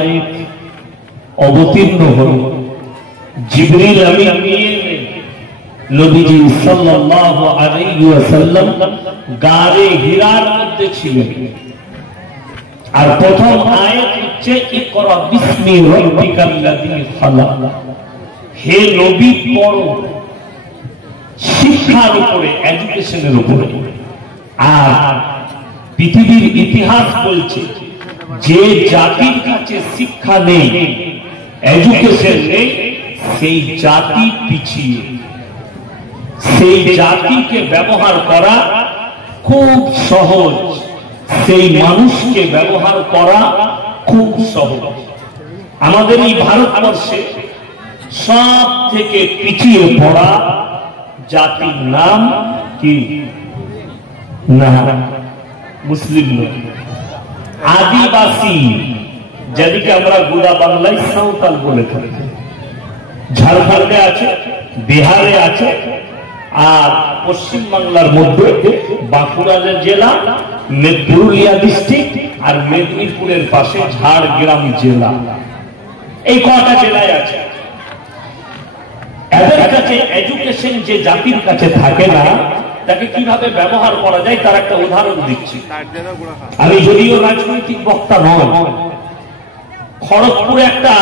আয়াত অবতীর্ণ হল। জিবরিল আমিন নিয়ে নবীজি সাল্লাল্লাহু আলাইহি ওয়াসাল্লাম গারে হিরার মধ্যে ছিলেন। আর প্রথম আয়াত হচ্ছে ইকরা বিসমি রাব্বিকাল্লাযী খালাক। হে নবী পড়ো, শিক্ষার উপরে, এডুকেশনের উপরে। আর পৃথিবীর ইতিহাস বলছে যে জাতির কাছে শিক্ষা নেই, এডুকেশন নেই, সেই জাতি পিছিয়ে। সেই জাতিকে ব্যবহার করা খুব সহজ, সেই মানুষকে ব্যবহার করা খুব সহজ। আমাদের এই ভারতবর্ষে সব থেকে পিছিয়ে পড়া জাতির নাম কি? না, মুসলিম নয়, আদিবাসী, যাদেরকে আমরা গোদা বাংলায় সাঁওতাল বলে থাকি। ঝাড়খণ্ডে আছে, বিহারে আছে, আর পশ্চিম বাংলার মধ্যে বাঁকুড়া জেলা, পুরুলিয়া ডিস্ট্রিক্ট, আর মেদিনীপুরের পাশে ঝাড়গ্রাম জেলা, এই কটা জেলায় আছে। এদের কাছে এডুকেশন যে জাতির কাছে থাকে না, তাকে কিভাবে ব্যবহার করা যায় তার একটা উদাহরণ দিচ্ছি। আমি যদিও রাজনৈতিক বক্তা নয়, খড়গপুরে একটা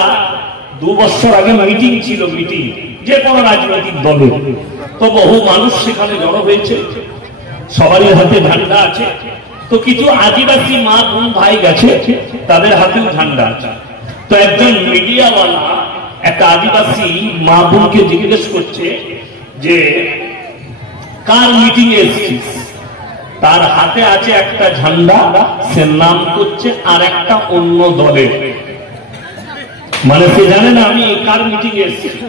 2 বছর আগে মিটিং ছিল, মিটিং যে কোনো রাজনৈতিক দলের, তো বহু মানুষ সেখানে জড়ো হয়েছে, সবারই হাতে ঝান্ডা আছে। তো কিছু আদিবাসী মা বোন ভাই গেছে, তাদের হাতেও ঝান্ডা আছে। তো একজন মিডিয়াওয়ালা একটা আদিবাসী মা বোনকে জিজ্ঞেস করছে যে কার মিটিং এ এসেছিস? তার হাতে আছে একটা ঝান্ডা, সে নাম করছে আর একটা অন্য দলের, মানে সে জানে না আমি কার মিটিং এ এসেছি।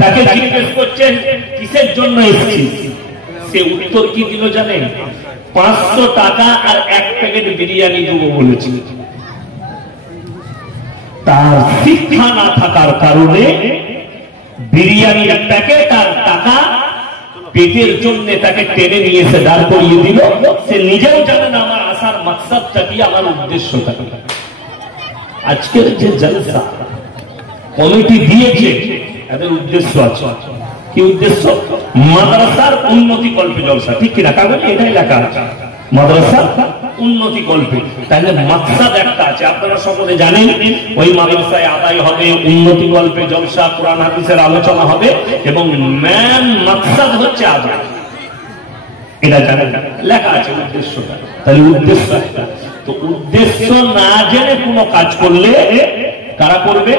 তাকে জিজ্ঞেস করছেন কিসের জন্য এসেছিস? সে উত্তর কি দিল জানেন? 500 টাকা আর 1 প্যাকেট বিরিয়ানি দেবো বলেছিল। তার শিক্ষা না থাকার কারণে বিরিয়ানির প্যাকেট আর টাকা পেটের জন্য তাকে টেনে নিয়ে এসে দাঁড় করিয়ে দিল। সে নিজেও জানে না আমার আসার মাকসাদটা কি, আমার উদ্দেশ্যটা কি। আজকের যে জলসা কমিটি দিয়েছে, এদের উদ্দেশ্য আছে। কি উদ্দেশ্য? মাদ্রাসার উন্নতি কল্পে জলসা, ঠিক কিনা? কাগজে এটাই লেখা আছে, মাদ্রাসার উন্নতি কল্পে। তাহলে মাকসাদ একটা আছে, আপনারা সকলে জানেন। ওই মাদ্রাসায় আদায় হবে উন্নতি কল্পে জলসা, কোরআন হাদিসের আলোচনা হবে, এবং মেন মাকসাদ হচ্ছে আদায়। এটা জানেন, লেখা আছে উদ্দেশ্যটা। তাহলে উদ্দেশ্য একটা। তো উদ্দেশ্য না জেনে কোনো কাজ করলে কারা করবে?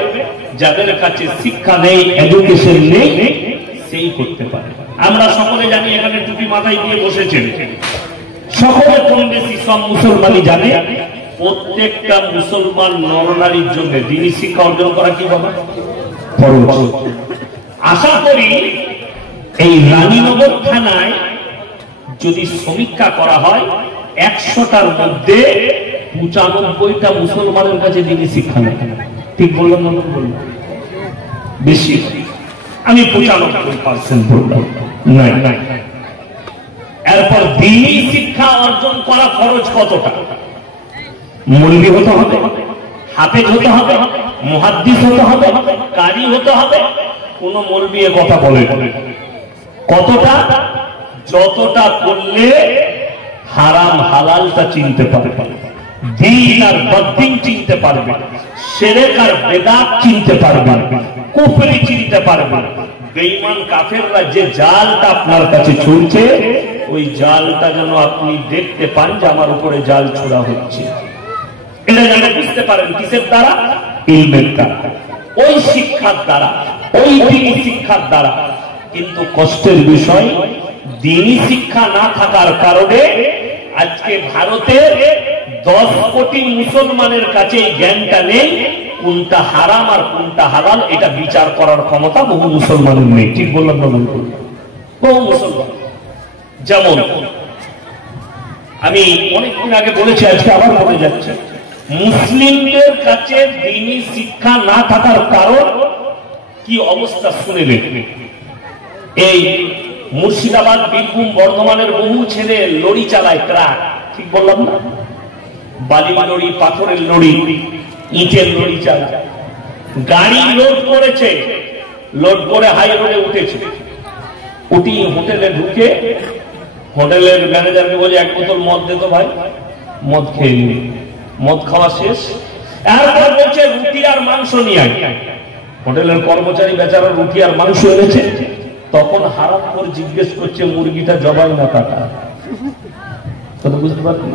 যাদের কাছে শিক্ষা নেই, এডুকেশন নেই, সেই করতে পারে। আমরা সকলে জানি, এখানে টুপি মাথায় দিয়ে বসেছেন, সকলে কম বেশি সব মুসলমানই জানে প্রত্যেকটা মুসলমান নরনারীর জন্য দ্বীনি শিক্ষা অর্জন করা কি বাবা ফরজ। আশা করি এই রানীনগর থানায় যদি সমীক্ষা করা হয়, 100টার মধ্যে 95টা মুসলমানের কাছে দ্বীনি শিক্ষা নেই। ঠিক বললাম না? বললাম বেশি, আমি 95% বললাম নাই। এরপর দ্বীনি শিক্ষা অর্জন করা খরচ কতটা? মৌলবি হতে হবে, হাফেজ হতে হবে, মুহাদ্দিস হতে হবে, কারি হতে হবে। কোন মৌলবি এর কথা বলে কতটা? যতটা করলে হারাম হালালটা চিনতে পারবে, দ্বীন আর বদ্দীন চিনতে পারবে, শিরক আর বেদাত চিনতে পারবে, কুফরি চিনতে পারবে। বেঈমান কাফেররা যে জালটা আপনার কাছে ছুঁড়ছে, ওই জালটা যেন আপনি দেখতে পান যে আমার উপরে জাল ছোড়া হচ্ছে। এটা যেন বুঝতে পারেন কিসের দ্বারা? ইলমের দ্বারা, ওই শিক্ষার দ্বারা, ওই দ্বীনি শিক্ষার দ্বারা। কিন্তু কষ্টের বিষয়, দ্বীনি শিক্ষা না থাকার কারণে আজকে ভারতের 10 কোটি মুসলমানের কাছে এই জ্ঞানটা নেই, কোনটা হারাম আর কোনটা হালাল এটা বিচার করার ক্ষমতা বহু মুসলমানের নেই। ঠিক বললাম না? বহু মুসলমান। যেমন আমি অনেকদিন আগে বলেছি, আজকে আবার বলে যাচ্ছে, মুসলিমদের কাছে দ্বীনি শিক্ষা না থাকার কারণ কি অবস্থা শুনে দেখবে। এই মুর্শিদাবাদ, বীরভূম, বর্ধমানের বহু ছেলে লরি চালায়, ট্রাক। ঠিক বললাম না? বালি লরি, পাথরের লরি। ইটের লরি চালায়, গাড়ি লোড করেছে, লোড করে হাই রোডে উঠেছে, উঠি হোটেলে ঢুকে হোটেলের ম্যানেজারকে বলে এক বোতল মদ দে তো ভাই, মদ খেয়ে নি, মদ খাওয়া শেষ, এরপর বলছে রুটি আর মাংস নিয়ে আয়। হোটেলের কর্মচারী বেচারা রুটি আর মাংস এনেছে, তখন হারাম করে জিজ্ঞেস করছে মুরগিটা জবাই না কাটা। বুঝতে পারছি,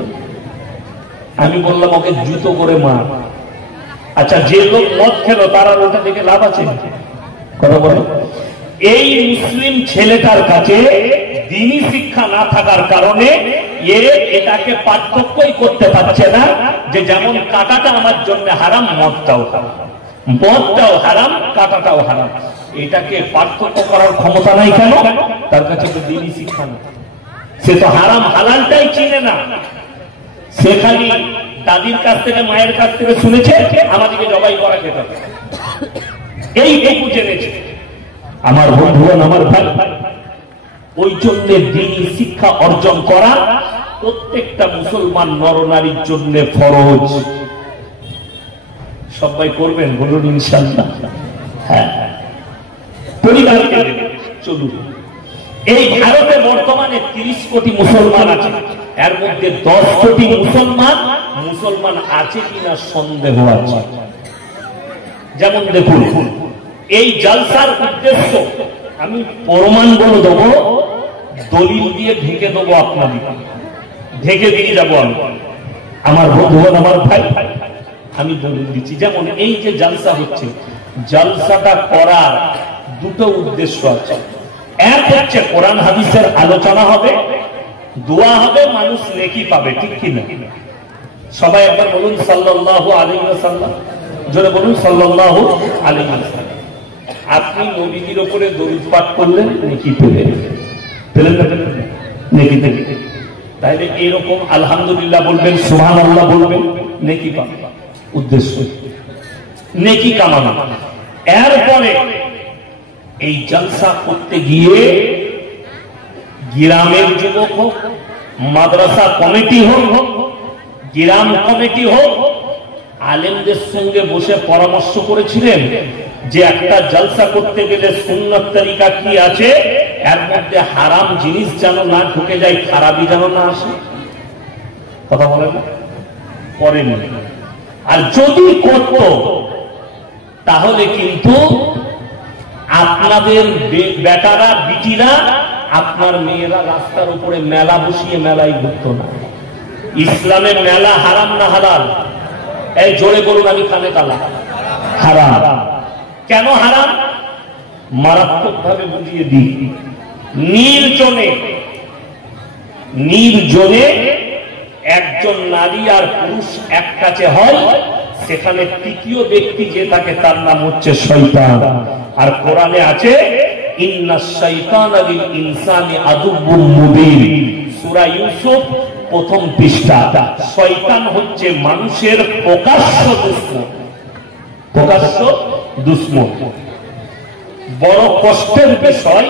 আমি বললাম ওকে জুতো করে মার। আচ্ছা, যে লোক মদ খেলো তারা ওটা থেকে লাভ আছে কথা বলে? এই মুসলিম ছেলেটার কাছে দ্বীনি শিক্ষা না থাকার কারণে এটাকে পার্থক্যই করতে পারছে না যে যেমন কাটাটা আমার জন্য হারাম, মদটাও হারাম, মদটাও হারাম, কাটাটাও হারাম। এটাকে পার্থক্য করার ক্ষমতা নাই কেন? তার কাছে তো দ্বীনি শিক্ষা নেই, সে তো হারাম হালালটাই চিনে না। সে খালি দাদির কাছ থেকে মায়ের কাছ থেকে শুনেছে আমাদেরকে জবাই করা খেতে হবে, এইটুকু জেনেছে। আমার বন্ধুগণ, আমার ভাই, ওই জন্য দ্বীনি শিক্ষা অর্জন করা প্রত্যেকটা মুসলমান নরনারীর জন্য ফরজ। সবাই করবেন বলুন ইনশাআল্লাহ? হ্যাঁ, পরিবারকে চলুন। এই ভারতে বর্তমানে 30 কোটি মুসলমান আছে, এর মধ্যে 10 কোটি মুসলমান আছে কিনা সন্দেহ আছে। যেমন দেখুন, এই জালসার উদ্দেশ্য আমি প্রমাণ বলে দেবো, দলিল দিয়ে ঢেকে দেবো, আপনাদের ঢেকে দিয়ে যাবো আমি। আমার বন্ধুগণ, আমার ভাই, আমি দলিল দিচ্ছি। যেমন এই যে জালসা হচ্ছে, জালসাটা করার দুটো উদ্দেশ্য আছে। এক হচ্ছে কোরআন হাদিসের আলোচনা হবে, দোয়া হবে, মানুষ নেকি পাবে, ঠিক কি না? সবাই একবার বলুন সাল্লাল্লাহু আলাইহি ওয়াসাল্লাম, জোরে বলুন সাল্লাল্লাহু আলাইহি ওয়াসাল্লাম। আপনি নবীজির উপরে দরুদ পাঠ করলেন, নেকি পেলেন, পেলেন না? নেকি পেলেন। তাইলে এরকম আলহামদুলিল্লাহ বলবেন, সুবহানাল্লাহ বলবেন, নেকি পাবেন। উদ্দেশ্য নেকি কামানো। এরপরে এই জলসা করতে গিয়ে গ্রামের যুবক হোক, মাদ্রাসা কমিটি হোক, গ্রাম কমিটি হোক, আলেমদের সঙ্গে বসে পরামর্শ করেছিলেন যে একটা জলসা করতে গেলে সুন্নত তরিকা কি আছে, এর মধ্যে হারাম জিনিস যেন না ঢুকে যায়, খারাপই যেন না আসে। কথা বলেন না? করেন। আর যদি করত তাহলে কিন্তু আপনাদের বেটারা বিটিরা, আপনার মেয়েরা রাস্তার উপরে মেলা বসিয়ে মেলায় ঘুরত না। ইসলামে মেলা হারাম না হালাল? এই জোরে বলুন, আমি কানে কালা। হারাম। কেন হারাম? মারাত্মক ভাবে বুঝিয়ে দিই। নির্জনে একজন নারী আর পুরুষ এক কাছে হয়, সেখানে তৃতীয় ব্যক্তি যে থাকে তার নাম হচ্ছে শয়তান। আর কোরআনে আছে ইন্নাশ শাইতানা লিল ইনসানি আদুব্বুম মুবিন, সূরা ইউসুফ প্রথম পৃষ্ঠা। শয়তান হচ্ছে মানুষের প্রকাশ্য দুশমন, প্রকাশ্য দুশমন। বড় কষ্টের বিষয়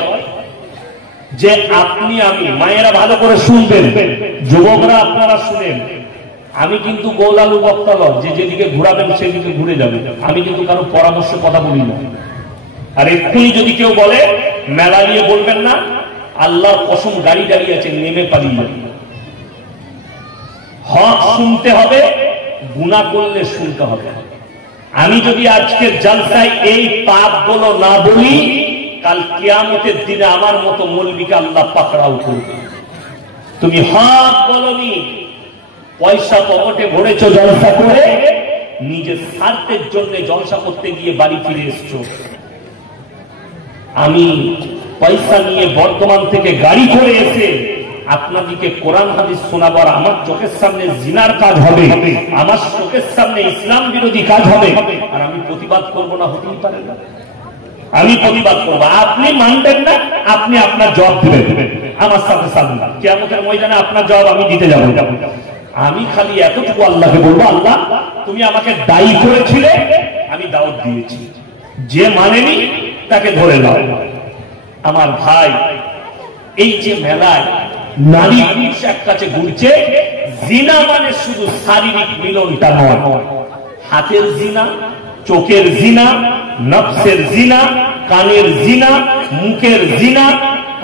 যে আপনি আমি, মায়েরা ভালো করে শুনবেন, যুবকরা আপনারা শুনেন, আমি কিন্তু গোলালু বক্তা নয় যে যেদিকে ঘুরাবেন সেদিকে ঘুরে যাবে। আমি কিন্তু কারো পরামর্শ কথা বলি না। আর এক্ষুনি যদি কেউ বলে মেলা নিয়ে বলবেন না, আল্লাহর কসম গাড়ি দাঁড়িয়ে আছে, নেমে পালিয়ে যাবে। হক শুনতে হবে, গুনাহ করলে শুনতে হবে। আমি যদি আজকের জলসায় এই পাপগুলো না বলি, কাল কিয়ামতের দিনে আমার মতো মৌলবীকে আল্লাহ পাকড়াও করবে। তুমি হক বলনি, পয়সা পকেটে ভরেছ জলসা করে, নিজের স্বার্থের জন্য জলসা করতে গিয়ে বাড়ি ফিরে এসছো। আমি পয়সা নিয়ে বর্তমান থেকে গাড়ি করে এসে আপনাদেরকে কোরআন হাদিস শোনাবার, আমার চোখের সামনে জিনার কাজ হবে, আমার চোখের সামনে ইসলাম বিরোধী কাজ হবে, আর আমি প্রতিবাদ করব না? হতেই পারে না। আমি প্রতিবাদ করবো, আপনি মানবেন না, আপনি আপনার জবাব দেবেন আমার সাথে সামনে কিয়ামতের ময়দানে, আপনার জবাব আমি দিতে যাবো। আমি খালি এতটুকু আল্লাহকে বলবো, আল্লাহ তুমি আমাকে দায়ী করেছিলে, আমি দাওয়াত দিয়েছি, যে মানেনি তাকে ধরে নাও। আমার ভাই, এই যে মেলায় নারী পুরুষ এক কাছে ঘুরছে, জিনা মানে শুধু শারীরিক মিলনটা নয়, হাতের জিনা, চোখের জিনা, নফসের জিনা, কানের জিনা, মুখের জিনা,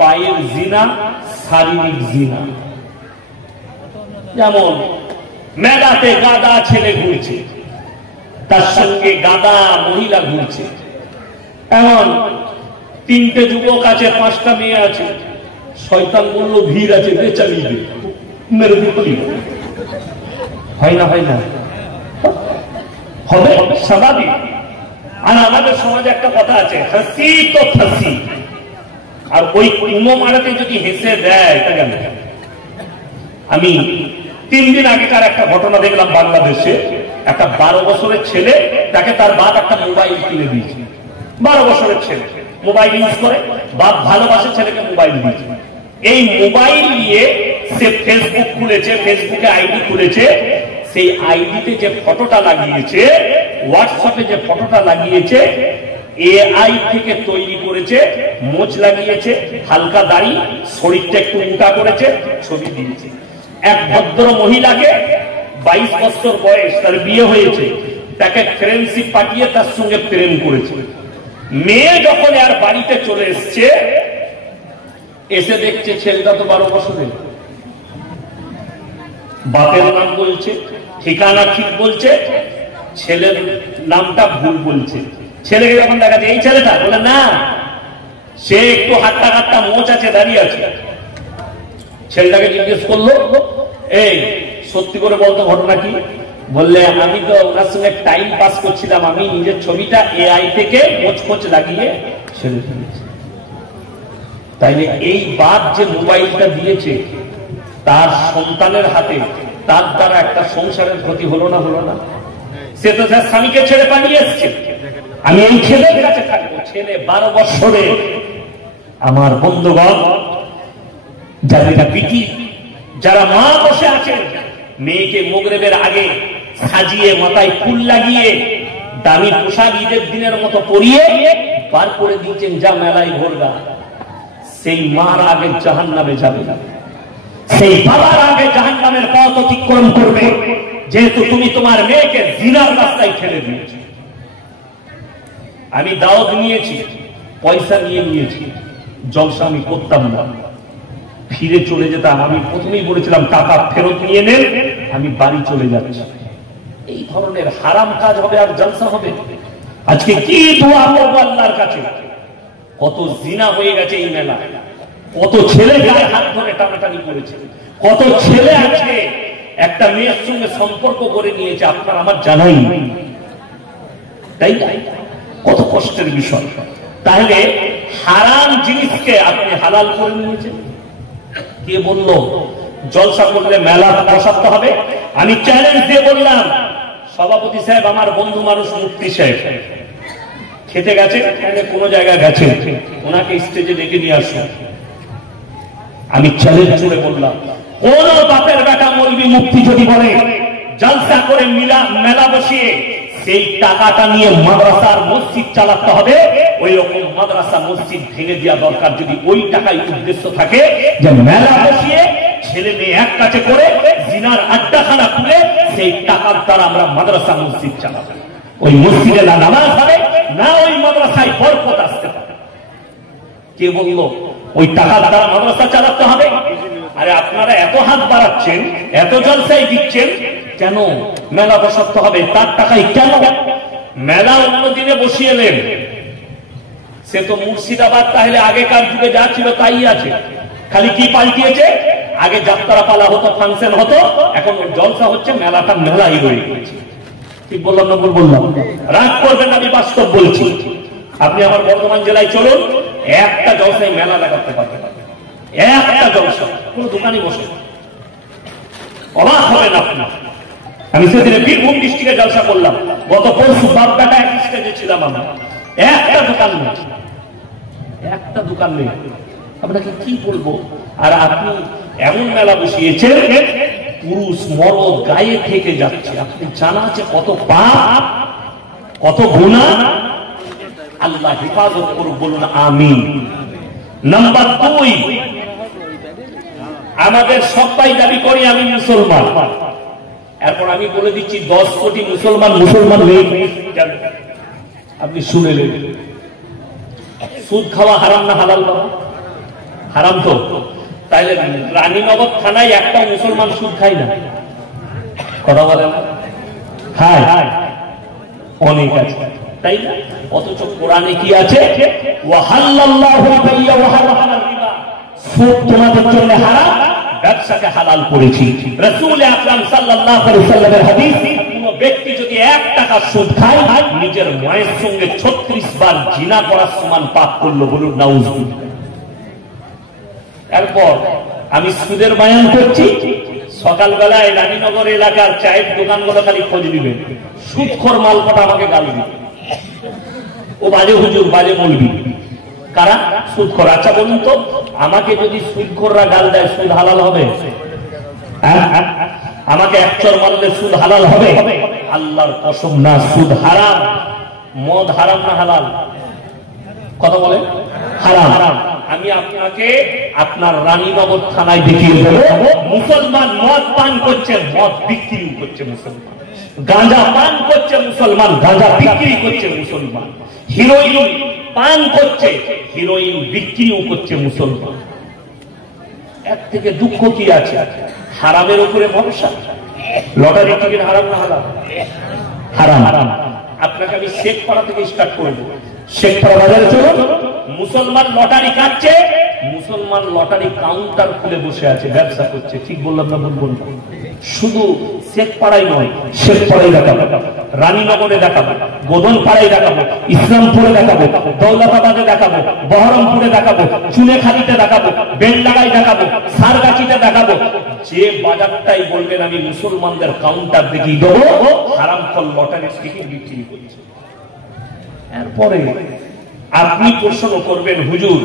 পায়ের জিনা, শারীরিক জিনা। যেমন মেলাতে গাদা ছেলে ঘুরছে, তার সঙ্গে গাদা মহিলা ঘুরছে। এমন 3টে যুবক আছে, 5টা মেয়ে আছে। শয়তান বলল ভিড় আছে, চালিয়ে দে, মেরে দিই। হয় না? হয় না? হবে, স্বাভাবিক। আর আমাদের সমাজে একটা কথা আছে, হাসি তো ফাঁসি। আর ওই কুমো মারাতে যদি হেসে দেয় তা গেল। আমি 3 দিন আগেকার একটা ঘটনা দেখলাম বাংলাদেশে। একটা 12 বছরের ছেলে, তাকে তার বাপ একটা মোবাইল কিনে দিয়েছে। 12 বছরের ছেলে মোবাইল ইউজ করে, বাপ ভালোবাসে ছেলেকে মোবাইল দিয়েছে। এই মোবাইল নিয়ে সে ফেসবুক খুলেছে, ফেসবুকে আইডি খুলেছে। সেই আইডিতে যে ফটোটা লাগিয়েছে, হোয়াটসঅ্যাপে যে ফটোটা লাগিয়েছে, এআই থেকে তৈরি করেছে। মোচ লাগিয়েছে, হালকা দাড়ি, শরীরটা একটু মোটা করেছে, ছবি দিয়েছে। এক ভদ্র মহিলাকে 22 বছর বয়স, তার বিয়ে হয়েছে, তাকে ফ্রেন্ডশিপ পাঠিয়ে তার সঙ্গে প্রেম করেছে। মেয়ে যখন আর বাড়িতে চলে এসছে, এসে দেখছে ছেলেটা তো 12 বছরের। বাপের নাম বলছে, ঠিকানা ঠিক বলছে, ছেলের নামটা ভুল বলছে। ছেলেকে যখন দেখা যায় এই ছেলেটা, বলে না, সে একটু হাট্টা হাট্টা মোচ আছে, দাঁড়িয়ে আছে। ছেলেটাকে জিজ্ঞেস করলো, এই সত্যি করে বলতো ঘটনা কি? বললে আমি তো ওনার সঙ্গে টাইম পাস করছিলাম, আমি নিজের ছবিটা এআই থেকে মোচ খোঁচ লাগিয়ে ছেড়ে ফেলেছি। তাইলে এই বাপ যে মোবাইলটা দিয়েছে তার সন্তানের হাতে, তার দ্বারা একটা সংসারের ক্ষতি হলো না? হলো না? সে তো তার স্বামীকে ছেড়ে পালিয়ে এসছে। আমি এই ছেলের কাছে থাকবো, ছেলে 12 বছরে। আমার বন্ধুগণ, যারা পিটি, যারা মা বসে আছেন, মেয়েকে মোগরেবের আগে সাজিয়ে মাথায় ফুল লাগিয়ে দামি পোশাক ঈদের দিনের মতো পরিয়ে বার করে দিয়েছেন, যা মেলায় ঘোরগা। সেই মার আগে জাহান্নামে যাবে না, সেই বাবার আগে জাহান্নামের পথ অতিক্রম করবে, যেহেতু তুমি তোমার মেয়েকে জিনার রাস্তায় ঠেলে দিয়েছো। আমি দাওয়াত নিয়েছি, পয়সা নিয়েছি, জলসা আমি করতাম না, ফিরে চলে যেতাম। আমি প্রথমেই বলেছিলাম টাকা ফেরত নিয়ে নেন, আমি বাড়ি চলে যাচ্ছি। এই ধরনের হারাম কাজ হবে আর জলসা হবে। আজকে কি দোয়া করবো আল্লাহর কাছে? কত জিনা হয়ে গেছে এই মেলা, কত ছেলে গায়ে হাত ধরে টানাটানি করেছে, কত ছেলে আজকে একটা মেয়ের সঙ্গে সম্পর্ক করে নিয়েছে, আপনার আমার জানাই নেই। তাই কত কষ্টের বিষয়। তাহলে হারাম জিনিসকে আপনি হালাল করে নিয়েছেন। কে বলল জলসা করলে মেলা বসাতে হবে? আমি চ্যালেঞ্জ দিয়ে বললাম, সভাপতি সাহেব, আমার বন্ধু মানুষ মুফতি সাহেব খেতে গেছে, কোনো জায়গায় গেছে, ওনাকে স্টেজে ডেকে নিয়ে আসো। আমি চ্যালেঞ্জ করে বললাম, কোন বাপের বেটা মৌলবি মুফতি যদি বলে জলসা করে মেলা বসিয়ে সেই টাকাটা নিয়ে মাদ্রাসার মসজিদ চালাতে হবে, ওই রকম মাদ্রাসা মসজিদ ভেঙে দেওয়া দরকার। যদি ওই টাকায় উদ্দেশ্য থাকে যে মেলা বসিয়ে ছেলে মেয়ে এক কাছে করে জিনার আড্ডাখানা খুলে সেই টাকার দ্বারা আমরা মাদ্রাসা মসজিদ চালাবো, ওই মসজিদে না নামাজ হবে না ওই মাদ্রাসায় বরকত আসতে পারে। কে বলল ওই টাকার দ্বারা মাদ্রাসা চালাতে হবে? আরে আপনারা এত হাত বাড়াচ্ছেন, এত জলসাই দিচ্ছেন, কেন মেলা বসাতে হবে? তার টাকায় কেন? মেলা অন্য দিনে বসিয়ে নেন, সে তো মুর্শিদাবাদ। তাহলে আগেকার যুগে যা ছিল তাই আছে, খালি কি পাল্টিয়েছে? আগে যাত্রা পালা হতো, ফাংশন হতো, এখন জলসা হচ্ছে, মেলাটা মেলাই হয়ে গেছে। ঠিক বললাম না? বললাম, রাগ করবেন, আমি বাস্তব বলছি। আপনি আমার বর্ধমান জেলায় চলুন, একটা জলসায় মেলা দেখাতে পারবেন, একটা জলসা, কোন দোকানে বসে অবাক হবেন আপনি। আমি সেদিনে বীরভূম ডিস্ট্রিক্টে জলসা করলাম, গত পরশু বাপডাটা এক স্টেজে ছিলাম, আমরা একটা দোকান নেই, একটা দোকান নেই। আপনাকে কি বলবো? আর আপনি এমন মেলা বসিয়েছেন, পুরুষ মরদ গায়ে থেকে যাচ্ছে। আপনি জানা আছে কত পাপ, কত গুনাহ। আল্লাহ হেফাজত করুক, বলুন আমিন। নাম্বার 2, আমাদের সবাই দাবি করি আমি মুসলমান। এরপর আমি বলে দিচ্ছি 10 কোটি মুসলমান আপনি শুনেলেন সুদ খাওয়া হারাম না হালাল? বাবা হারাম তো। তাইলে রানীনগর থানায় একটা মুসলমান সুদ খায় না, কথা বলে না? খায় অনেক আছে, তাই না? অথচ কোরআনে কি আছে? ওয়াহাল্লাল্লাহু বাইয়া ওয়া হারামাল রিবা, সুদ তোমাদের জন্য হারাম, ব্যবসাকে হালাল করেছি। রাসূল আকরাম সাল্লাল্লাহু আলাইহি ওয়াসাল্লামের হাদিস, কোন ব্যক্তি যদি 1 টাকা সুদ খায় নিজের মায়ের সঙ্গে 36 বার জিনা করার সমান পাপ করলো। বলুন নাউজুবিল্লাহ। এরপর আমি সুদের বয়ান করছি, সকালবেলায় রানীনগর এলাকার চায়ের দোকানগুলো খালি খোঁজ দিবেন, সুদখোর মালপটা আমাকে গাল দিবে, ও বাজে হুজুর বাজে মৌলবি। কারা? সুদখোর। আচ্ছা বলুন তো, আমাকে যদি সুদখোররা গাল দেয় সুদ হালাল হবে? আমাকে এক চর মারলে সুদ হালাল হবে? আল্লাহর কসম না, সুদ হারাম। মদ হারাম না হালাল? কথা বলে হারাম। আমি আপনাকে আপনার রানীনগর থানায় দেখিয়ে দেবো, মুসলমান মদ পান করছে, মদ বিক্রি করছে মুসলমান, গাঁজা পান করছে মুসলমান, গাঁজা বিক্রি করছে মুসলমান, হিরোইন পান করছে, হিরোইন বিক্রিও করছে মুসলমান। এর থেকে দুঃখ কি আছে? হারামের উপরে ভরসা। লটারি টিকিট হারাম না হালাল? হারাম। আপনাকে আমি শেখপাড়া থেকে স্টার্ট করবো। শেখপাড়া বাজারে চলুন, মুসলমান লটারি কাটছে, মুসলমান লটারি কাউন্টার খুলে বসে আছে, ব্যবসা করছে। ঠিক বললাম না? বলবো। শুধু শেখপাড়াই নয়, শেখপাড়াই দেখাবো, রানীনগরে দেখাবো, গোদনপাড়ায় দেখাবো, ইসলামপুরে দেখাবো, দৌলতাবাদে দেখাবো, বহরমপুরে দেখাবো, চুনেখালিতে দেখাবো, বেলডাঙ্গায় দেখাবো, সারগাছিতে দেখাবো। যে বাজারটাই বলবেন আমি মুসলমানদের কাউন্টার দেখিয়ে দেবো, হারাম ফল লটারির টিকিট বিক্রি করছে। এরপরে আপনি প্রশ্ন করবেন, হুজুর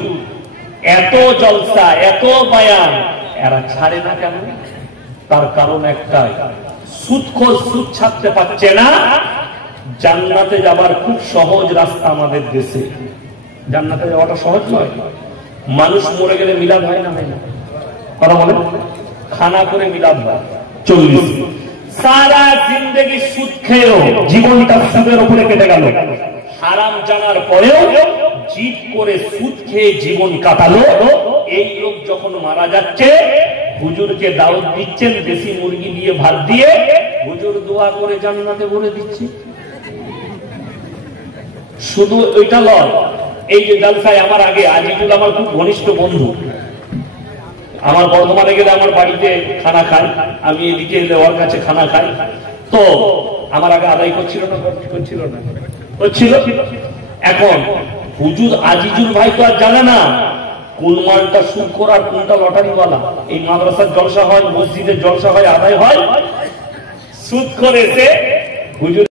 এত জলসা এত বয়ান এরা ছাড়ে না কেন? তার কারণ একটাই, সুদখোর সুদ ছাড়তে পারছে না। জান্নাতে যাবার খুব সহজ রাস্তা আমাদের দেশে। জান্নাতে যাওয়াটা সহজ নয়। মানুষ মরে গেলে মিলাদ হয় না? হয় না? কথা বলে খানা করে মিলাদ হয় 40। সারা জিন্দেগি সুদ খেয়েও জীবনটা সুদের উপরে কেটে গেল। হারাম জানার পরেও জিদ করে সুদ খেয়ে জীবন কাটালো। এই লোক যখন মারা যাচ্ছে, হুজুরকে দাওয়াত দিচ্ছেন, দেশি মুরগি দিয়ে ভাত দিয়ে, হুজুর দোয়া করে জান্নাতে ভরে দিচ্ছে। শুধু ওইটা লয়, এই যে জলসায় আমার আগে আজিজুল আমার খুব ঘনিষ্ঠ বন্ধু, আমার বর্ধমানে গেলে আমার বাড়িতে খানা খায়, আমি এদিকে এলে ওর কাছে খানা খাই। তো আমার আগে আদায় করছিল না? করছিল। এখন হুজুর আজিজুল ভাই তো আর জানে না কোন মালটা সুদখোর আর কোনটা লটারিওয়ালা। এই মাদ্রাসার জলসা হয়, মসজিদের জলসা হয়, আদায় হয়, সুদখোর এসে হুজুর